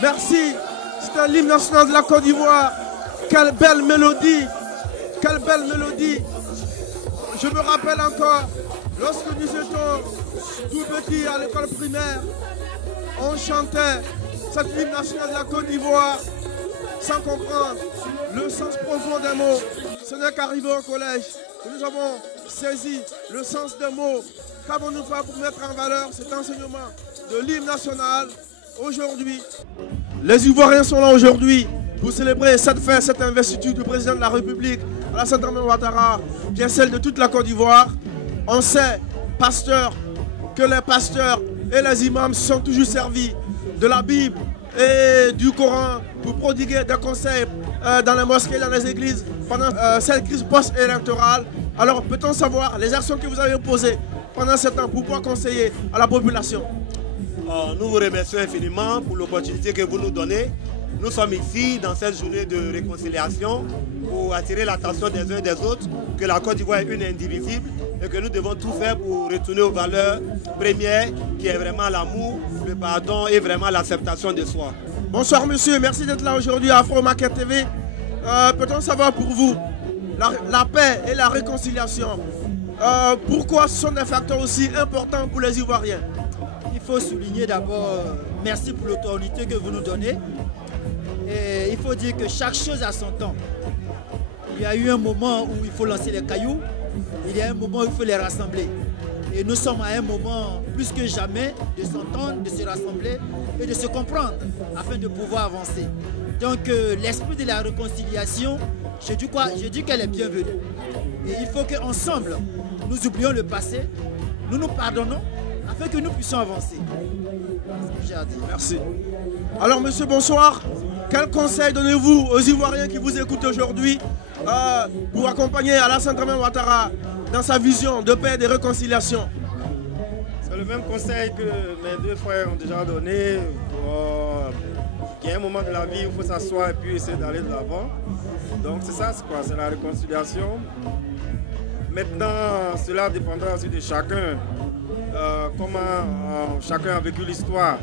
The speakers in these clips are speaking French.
Merci, c'était l'hymne national de la Côte d'Ivoire. Quelle belle mélodie, quelle belle mélodie. Je me rappelle encore, lorsque nous étions tout petits à l'école primaire, on chantait cet hymne national de la Côte d'Ivoire sans comprendre le sens profond des mots. Ce n'est qu'arrivé au collège que nous avons saisi le sens des mots. Qu'avons-nous fait pour mettre en valeur cet enseignement de l'hymne national aujourd'hui? Les Ivoiriens sont là aujourd'hui pour célébrer cette fête, cette investiture du président de la République, Alassane Dramane Ouattara, qui est celle de toute la Côte d'Ivoire. On sait, pasteur, que les pasteurs et les imams se sont toujours servis de la Bible et du Coran pour prodiguer des conseils dans les mosquées, dans les églises pendant cette crise post-électorale. Alors peut-on savoir les actions que vous avez posées pendant ce temps pour pouvoir conseiller à la population? Nous vous remercions infiniment pour l'opportunité que vous nous donnez. Nous sommes ici dans cette journée de réconciliation pour attirer l'attention des uns et des autres que la Côte d'Ivoire est une et indivisible et que nous devons tout faire pour retourner aux valeurs premières qui est vraiment l'amour, le pardon et vraiment l'acceptation de soi. Bonsoir monsieur, merci d'être là aujourd'hui à Afro Market TV. Peut-on savoir pour vous la paix et la réconciliation, pourquoi ce sont des facteurs aussi importants pour les Ivoiriens? Il faut souligner d'abord, merci pour l'autorité que vous nous donnez. Et il faut dire que chaque chose a son temps. Il y a eu un moment où il faut lancer les cailloux, il y a un moment où il faut les rassembler. Et nous sommes à un moment plus que jamais de s'entendre, de se rassembler et de se comprendre afin de pouvoir avancer. Donc l'esprit de la réconciliation, je dis qu'elle est bienvenue. Et il faut qu'ensemble, nous oublions le passé, nous nous pardonnons, afin que nous puissions avancer. C'est ce que j'ai à dire. Merci. Alors monsieur, bonsoir. Quel conseil donnez-vous aux Ivoiriens qui vous écoutent aujourd'hui pour accompagner Alassane Dramane Ouattara dans sa vision de paix et de réconciliation? C'est le même conseil que mes deux frères ont déjà donné. Il y a un moment de la vie où il faut s'asseoir et puis essayer d'aller de l'avant. Donc c'est ça, c'est quoi? C'est la réconciliation. Maintenant, cela dépendra aussi de chacun. Comment chacun a vécu l'histoire.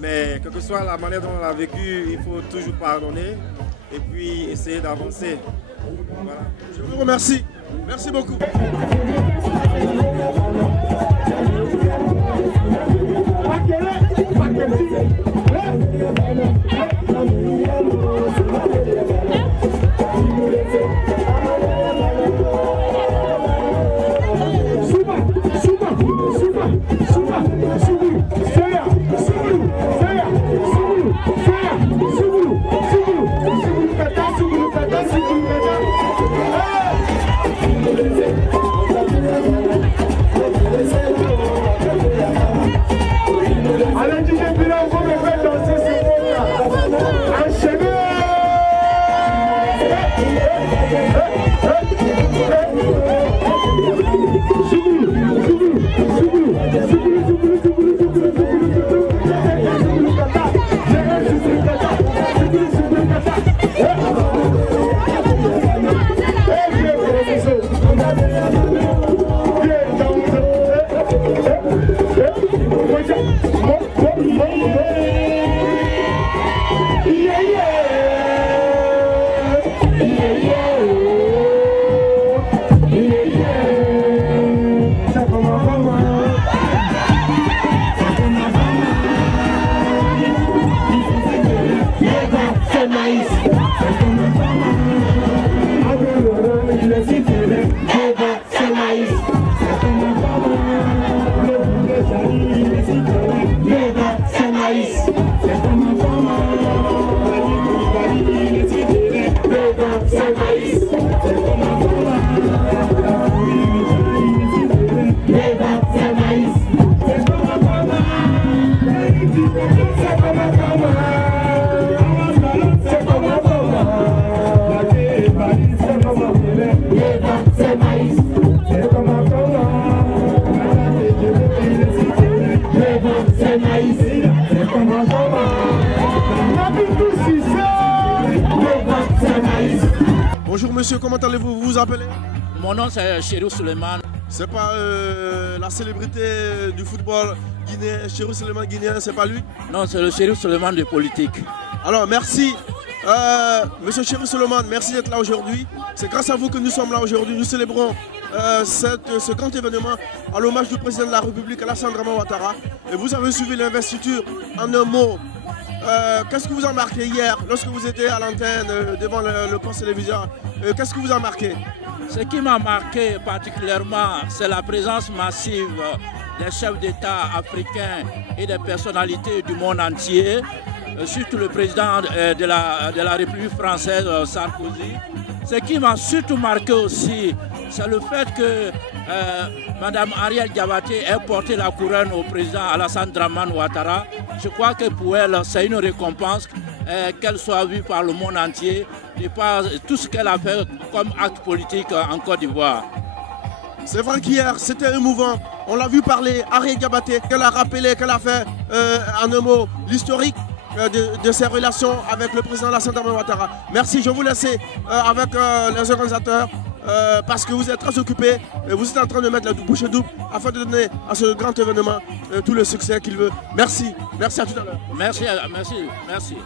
Mais quelle que soit la manière dont on l'a vécu, il faut toujours pardonner et puis essayer d'avancer. Voilà. Je vous remercie. Merci beaucoup. monsieur, comment allez-vous? Vous vous appelez? Mon nom c'est Chérif Suleiman. C'est pas la célébrité du football guinéen, Chérif Suleiman guinéen, c'est pas lui? Non, c'est le Chérif Suleiman de politique. Alors merci, monsieur Chérif Suleiman, merci d'être là aujourd'hui. C'est grâce à vous que nous sommes là aujourd'hui. Nous célébrons ce grand événement à l'hommage du président de la République, Alassane Dramane Ouattara. Et vous avez suivi l'investiture en un mot. Qu'est-ce que vous a marqué hier lorsque vous étiez à l'antenne devant le poste téléviseur? Qu'est-ce que vous a marqué? Ce qui m'a marqué particulièrement, c'est la présence massive des chefs d'État africains et des personnalités du monde entier, surtout le président de la République française, Sarkozy. Ce qui m'a surtout marqué aussi, c'est le fait que Mme Ariel Diabaté ait porté la couronne au président Alassane Dramane Ouattara. Je crois que pour elle, c'est une récompense qu'elle soit vue par le monde entier de par tout ce qu'elle a fait comme acte politique en Côte d'Ivoire. C'est vrai qu'hier, c'était émouvant. On l'a vu parler, Ariel Diabaté, qu'elle a rappelé, qu'elle a fait en un mot l'historique de ses relations avec le président Alassane Dramane Ouattara. Merci, je vous laisse avec les organisateurs parce que vous êtes très occupés et vous êtes en train de mettre la bouchée double afin de donner à ce grand événement tout le succès qu'il veut. Merci, merci à tout à l'heure. Merci, merci, merci.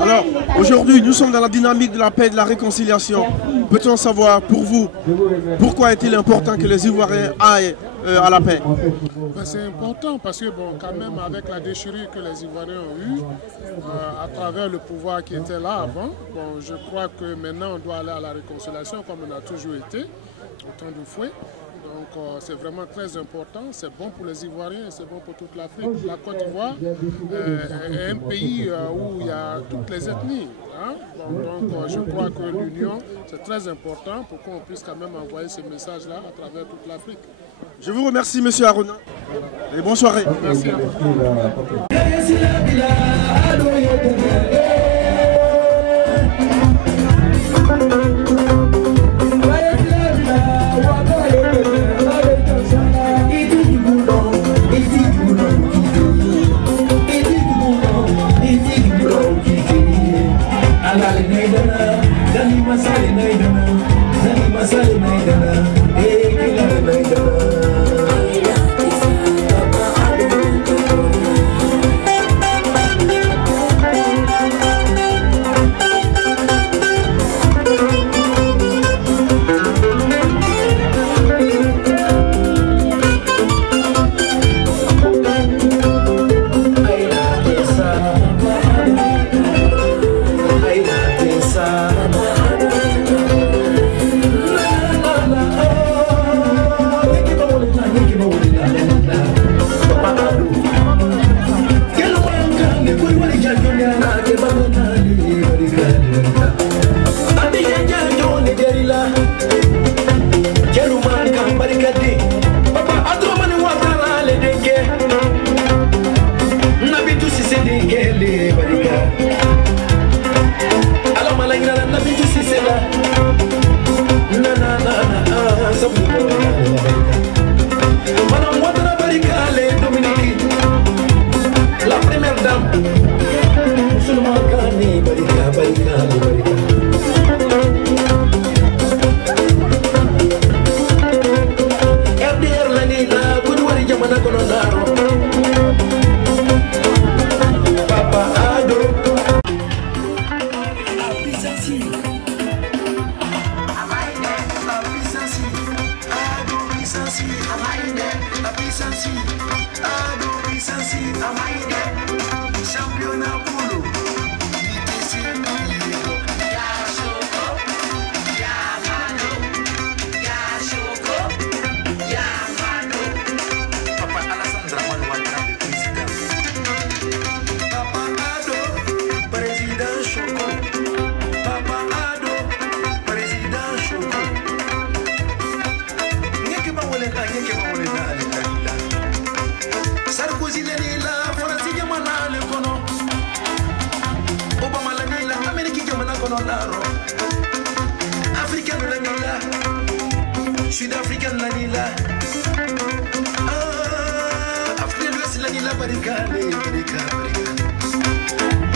Alors, aujourd'hui, nous sommes dans la dynamique de la paix et de la réconciliation. Peut-on savoir, pour vous, pourquoi est-il important que les Ivoiriens aillent à la paix? C'est important parce que, bon, quand même, avec la déchirure que les Ivoiriens ont eue, à travers le pouvoir qui était là avant, bon, je crois que maintenant, on doit aller à la réconciliation comme on a toujours été, au temps du fouet. Donc c'est vraiment très important, c'est bon pour les Ivoiriens et c'est bon pour toute l'Afrique. La Côte d'Ivoire est un pays où il y a toutes les ethnies. Hein? Bon, donc je crois que l'union, c'est très important pour qu'on puisse quand même envoyer ce message-là à travers toute l'Afrique. Je vous remercie, monsieur Arona, et bonne soirée. Merci à vous.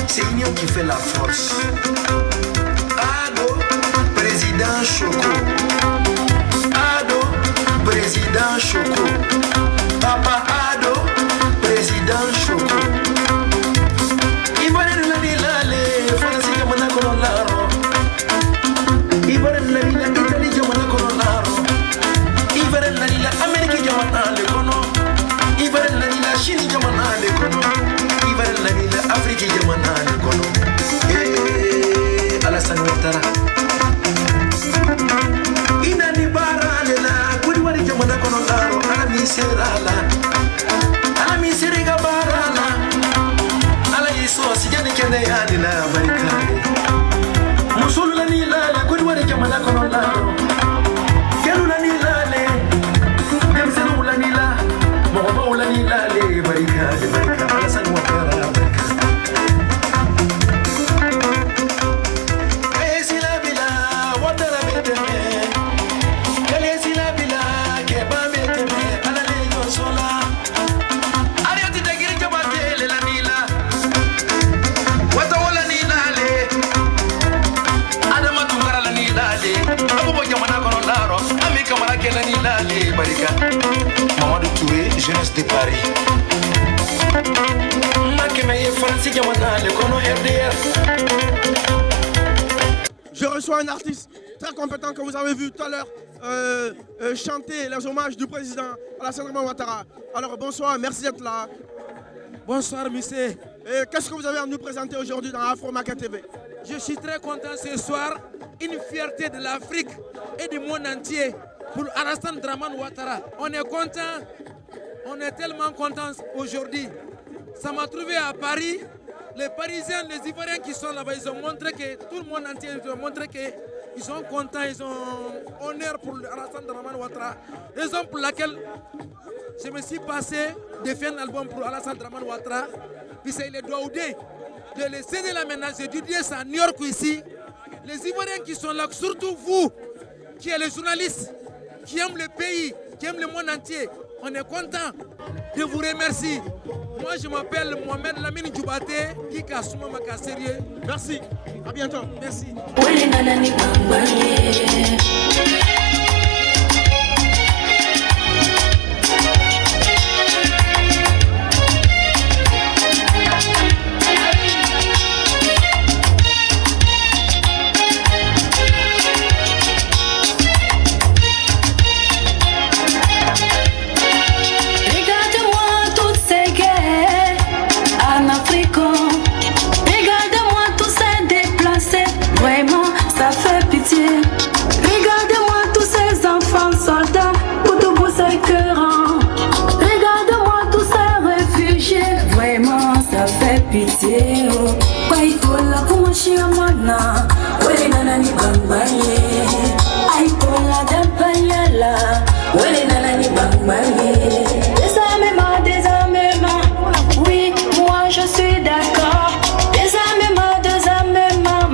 C'est l'union qui fait la force. Ado, président Choco. Ado, président Choco. Papa Ado, président Choco. Ivoire la lilale, France jamana kololaro. Ivoire la lila Italie jamana kololaro. Ivoire la lila Amérique jamana le kono. Ivoire la lila Chine jamana le kono. Ivoire la lila Afrique jamana le kono. Alassane Ouattara. Inani barale la kudi wari jamana kono laro ala miserala. Ala miseriga barala. Ala iso sijani kende yani la barikade. Musulu la nila la kudi wari jamana kono laro. Kelu la nila le. Demselu la nila. Mohoba la nila le barikade barikade. Alassane Ouattara barikade. Mamadou Touré, jeunesse de Paris. Je reçois un artiste très compétent que vous avez vu tout à l'heure chanter les hommages du président Alassane Ouattara. Alors bonsoir, merci d'être là. Bonsoir, monsieur. Et qu'est-ce que vous avez à nous présenter aujourd'hui dans Afro Market TV? Je suis très content ce soir. Une fierté de l'Afrique et du monde entier pour Alassane Dramane Ouattara. On est content, on est tellement content aujourd'hui. Ça m'a trouvé à Paris. Les Parisiens, les Ivoiriens qui sont là-bas, ils ont montré que tout le monde entier, ils ont montré qu'ils sont contents, ils ont honneur pour Alassane Dramane Ouattara. Raison pour laquelle je me suis passé de faire un album pour Alassane Dramane Ouattara. Puis il est douaoudé de les céder là maintenant. J'ai dédié ça à New York ici. Les Ivoiriens qui sont là, surtout vous, qui êtes les journalistes, qui aiment le pays, qui aiment le monde entier, on est content de vous remercier. Moi, je m'appelle Mohamed Lamine Djoubaté, qui Kassouma Makasserié. Merci, à bientôt. Merci. Oui, moi je suis d'accord. Désarmement, désarmement,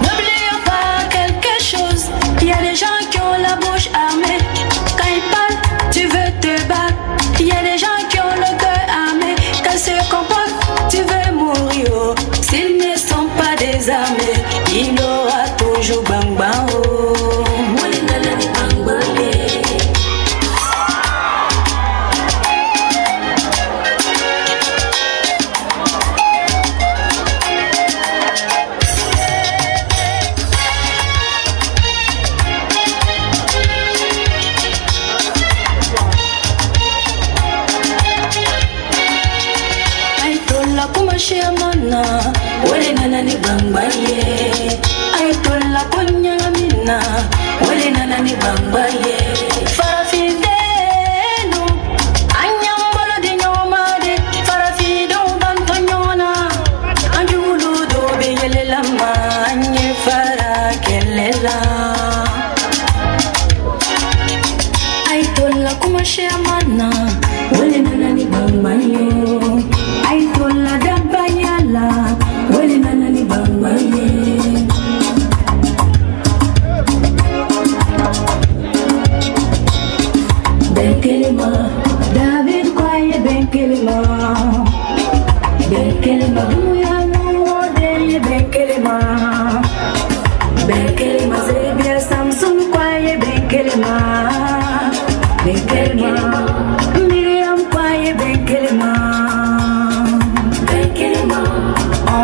n'oublions pas quelque chose. Il y a des gens qui ont la bouche armée. Quand ils parlent, tu veux te battre. Il y a des gens qui ont le cœur armé. Quand ils se comportent, tu veux mourir. S'ils ne sont pas désarmés, il aura toujours bang bang. On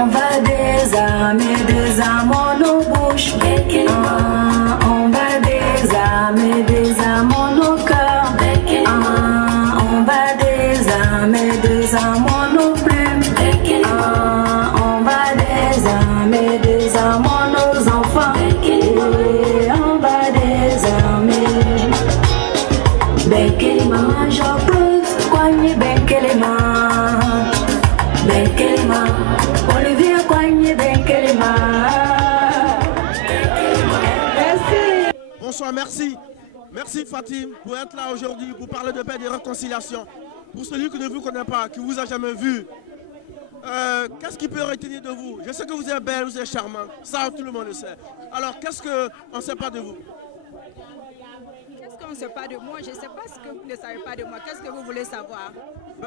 va désarmer nos bouches. On va désarmer nos cœurs. On va désarmer nos plumes. On va désarmer nos enfants. Et on va désarmer. Benkelima, j'oppose, Kwanye Benkelima. Benkelima, Olivier Kwanye Benkelima. Merci. Bonsoir, merci. Merci Fatim pour être là aujourd'hui, pour parler de paix et de réconciliation. Pour celui qui ne vous connaît pas, qui ne vous a jamais vu, qu'est-ce qui peut retenir de vous? Je sais que vous êtes belle, vous êtes charmante, ça tout le monde le sait. Alors qu'est-ce qu'on ne sait pas de vous? Qu'est-ce qu'on ne sait pas de moi? Je ne sais pas ce que vous ne savez pas de moi. Qu'est-ce que vous voulez savoir?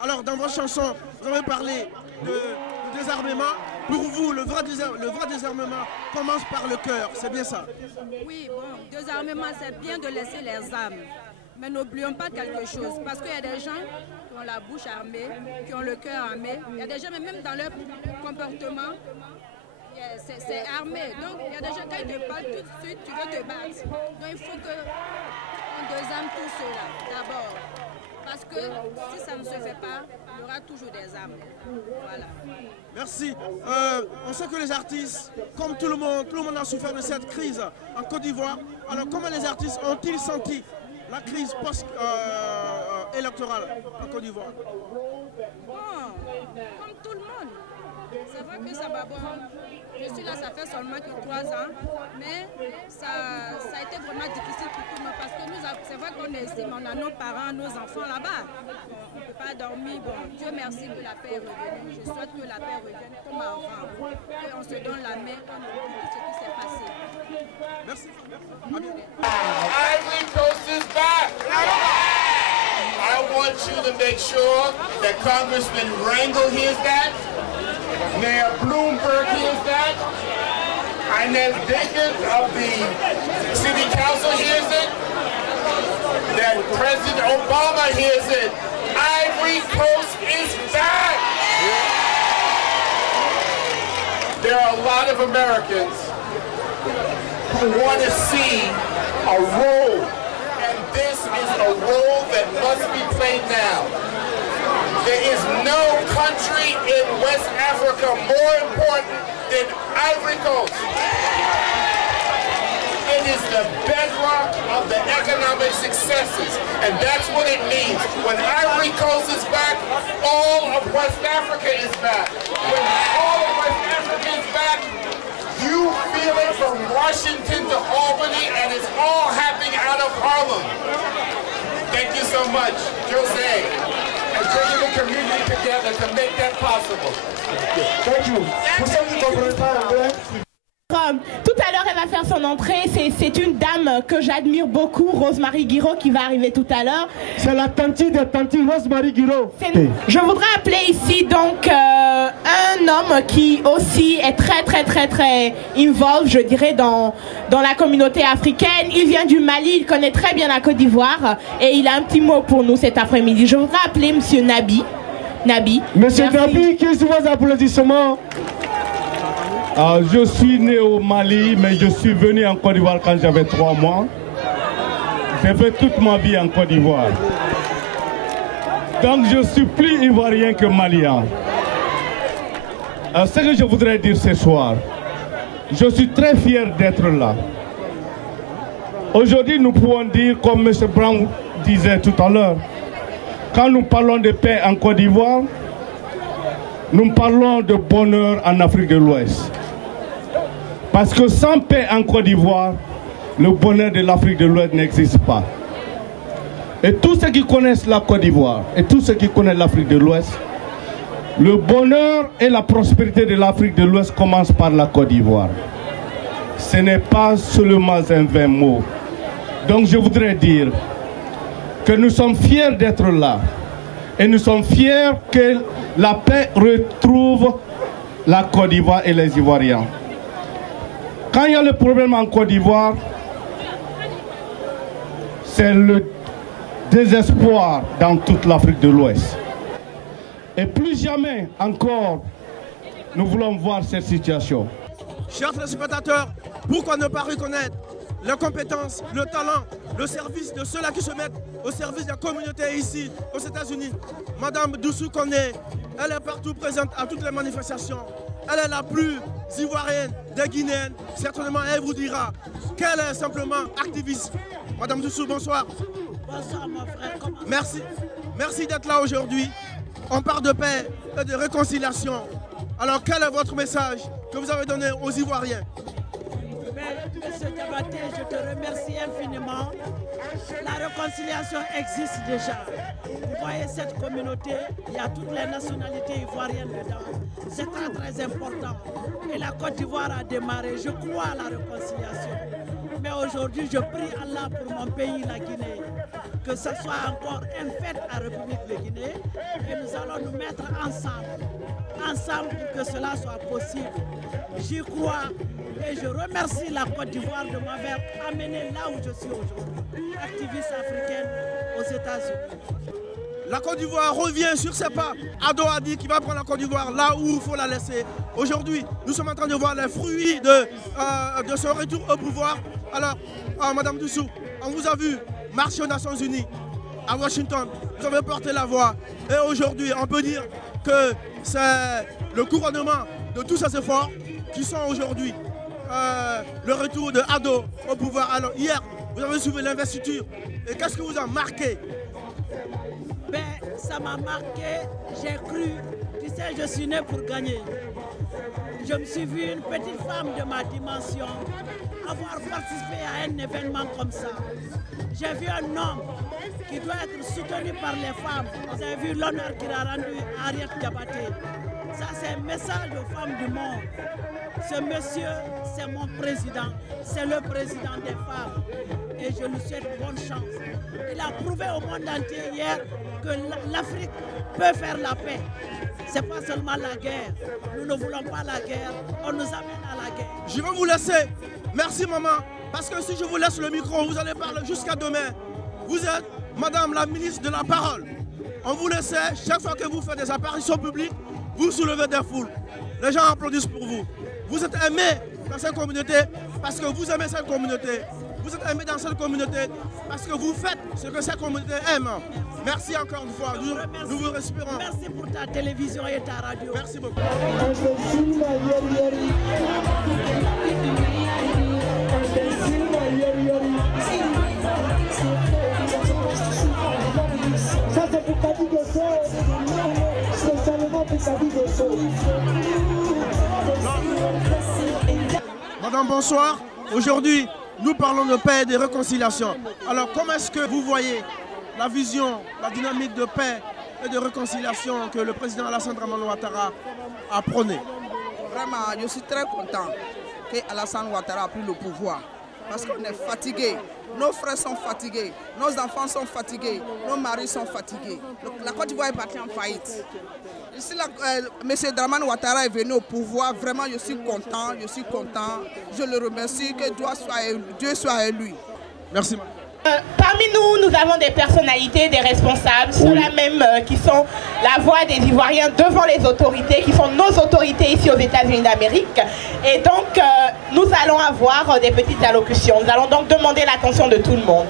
Alors dans votre chanson, vous avez parlé de désarmement. Pour vous, le vrai désarmement commence par le cœur, c'est bien ça? Oui, bon, désarmement, c'est bien de laisser les âmes. Mais n'oublions pas quelque chose, parce qu'il y a des gens qui ont la bouche armée, qui ont le cœur armé. Il y a des gens, même dans leur comportement, c'est armé. Donc, il y a des gens, quand ils te parlent tout de suite, tu veux te battre. Donc, il faut qu'on désarme tout cela, d'abord. Parce que si ça ne se fait pas, il y aura toujours des armes. Voilà. Merci. On sait que les artistes, comme tout le monde a souffert de cette crise en Côte d'Ivoire. Alors, comment les artistes ont-ils senti la crise post-électorale en Côte d'Ivoire? Bon, comme tout le monde. C'est vrai que ça va bon. Je suis là, ça fait seulement que 3 ans, mais ça a été vraiment difficile pour tout le monde parce que c'est vrai qu'on est ici, mais on a nos parents, nos enfants là-bas. On ne peut pas dormir. Bon, Dieu merci que la paix est revenue. Je souhaite que la paix revienne comme avant. Et on se donne la main, on oublie tout ce qui s'est passé. Merci. Ivory Coast is back. I want you to make sure that Congressman Rangel hears that, Mayor Bloomberg hears that, Inez Dickens of the City Council hears it, that President Obama hears it. Ivory Coast is back. There are a lot of Americans who want to see a role, and this is a role that must be played now. There is no country in West Africa more important than Ivory Coast. It is the bedrock of the economic successes, and that's what it means. When Ivory Coast is back, all of West Africa is back. When all of West Africa is back, you feel it from Washington to Albany, and it's all happening out of Harlem. Thank you so much, Jose, and bringing the community together to make that possible. Thank you. Pour ceux qui ne comprennent pas l'anglais. Tout à l'heure, elle va faire son entrée. C'est une dame que j'admire beaucoup, Rosemary Guiraud, qui va arriver tout à l'heure. C'est la tante de tante Rosemary Guiraud. Je voudrais appeler ici donc un homme qui aussi est très involved, je dirais, dans la communauté africaine. Il vient du Mali, il connaît très bien la Côte d'Ivoire et il a un petit mot pour nous cet après-midi. Je voudrais appeler Monsieur Nabi. Monsieur Nabi, quels sont vos applaudissements? Je suis né au Mali, mais je suis venu en Côte d'Ivoire quand j'avais 3 mois. J'ai fait toute ma vie en Côte d'Ivoire. Donc je suis plus ivoirien que malien. Ce que je voudrais dire ce soir, je suis très fier d'être là. Aujourd'hui, nous pouvons dire, comme M. Brown disait tout à l'heure, quand nous parlons de paix en Côte d'Ivoire, nous parlons de bonheur en Afrique de l'Ouest. Parce que sans paix en Côte d'Ivoire, le bonheur de l'Afrique de l'Ouest n'existe pas. Et tous ceux qui connaissent la Côte d'Ivoire et tous ceux qui connaissent l'Afrique de l'Ouest, le bonheur et la prospérité de l'Afrique de l'Ouest commencent par la Côte d'Ivoire. Ce n'est pas seulement un vain mot. Donc je voudrais dire que nous sommes fiers d'être là. Et nous sommes fiers que la paix retrouve la Côte d'Ivoire et les Ivoiriens. Quand il y a le problème en Côte d'Ivoire, c'est désespoir dans toute l'Afrique de l'Ouest. Et plus jamais encore, nous voulons voir cette situation. Chers téléspectateurs, pourquoi ne pas reconnaître les compétences, le talent, le service de ceux-là qui se mettent au service de la communauté ici, aux États-Unis. Madame Doussou Koné, elle est partout présente à toutes les manifestations. Elle est la plus ivoirienne des Guinéennes. Certainement, elle vous dira qu'elle est simplement activiste. Madame Doussou, bonsoir. Bonsoir, mon frère. Merci. Merci d'être là aujourd'hui. On parle de paix et de réconciliation. Alors, quel est votre message que vous avez donné aux Ivoiriens? Monsieur Diabaté, je te remercie infiniment. La réconciliation existe déjà. Vous voyez cette communauté, il y a toutes les nationalités ivoiriennes dedans. C'est très très important. Et la Côte d'Ivoire a démarré. Je crois à la réconciliation. Mais aujourd'hui, je prie Allah pour mon pays, la Guinée, que ce soit encore un fait à la République de Guinée. Et nous allons nous mettre ensemble pour que cela soit possible. J'y crois et je remercie la Côte d'Ivoire de m'avoir amené là où je suis aujourd'hui, activiste africaine aux États-Unis. La Côte d'Ivoire revient sur ses pas. Ado a dit qu'il va prendre la Côte d'Ivoire là où il faut la laisser. Aujourd'hui, nous sommes en train de voir les fruits de ce retour au pouvoir. Alors, Madame Doussou, on vous a vu marcher aux Nations Unies, à Washington. Vous avez porté la voix. Et aujourd'hui, on peut dire que c'est le couronnement de tous ces efforts qui sont aujourd'hui le retour de Ado au pouvoir. Alors, hier, vous avez soulevé l'investiture. Et qu'est-ce que vous a marqué? Ben, ça m'a marqué, j'ai cru, tu sais, je suis né pour gagner. Je me suis vu une petite femme de ma dimension avoir participé à un événement comme ça. J'ai vu un homme qui doit être soutenu par les femmes. Vous avez vu l'honneur qu'il a rendu à Harriet Diabaté. Ça, c'est un message aux femmes du monde. Ce monsieur, c'est mon président. C'est le président des femmes. Et je lui souhaite bonne chance. Il a prouvé au monde entier hier que l'Afrique peut faire la paix. Ce n'est pas seulement la guerre. Nous ne voulons pas la guerre. On nous amène à la guerre. Je vais vous laisser. Merci, maman. Parce que si je vous laisse le micro, vous allez parler jusqu'à demain. Vous êtes Madame la ministre de la parole. On vous laisse, chaque fois que vous faites des apparitions publiques, vous soulevez des foules. Les gens applaudissent pour vous. Vous êtes aimé dans cette communauté parce que vous aimez cette communauté. Vous êtes aimé dans cette communauté parce que vous faites ce que cette communauté aime. Merci encore une fois. Nous vous respirons. Merci pour ta télévision et ta radio. Merci beaucoup. Ça c'est pour Kadi Dosso, spécialement pour Kadi Dosso. Madame, bonsoir. Aujourd'hui, nous parlons de paix et de réconciliation. Alors, comment est-ce que vous voyez la vision, la dynamique de paix et de réconciliation que le président Alassane Dramane Ouattara a prôné? Vraiment, je suis très content que Alassane Ouattara a pris le pouvoir. Parce qu'on est fatigué. Nos frères sont fatigués, nos enfants sont fatigués, nos maris sont fatigués. La Côte d'Ivoire est partie en faillite. Ici, M. Dramane Ouattara est venu au pouvoir. Vraiment, je suis content, Je le remercie, que Dieu soit à lui. Merci. Parmi nous, nous avons des personnalités, des responsables, ceux-là même qui sont la voix des Ivoiriens devant les autorités, qui sont nos autorités ici aux États-Unis d'Amérique. Et donc, nous allons avoir des petites allocutions. Nous allons donc demander l'attention de tout le monde.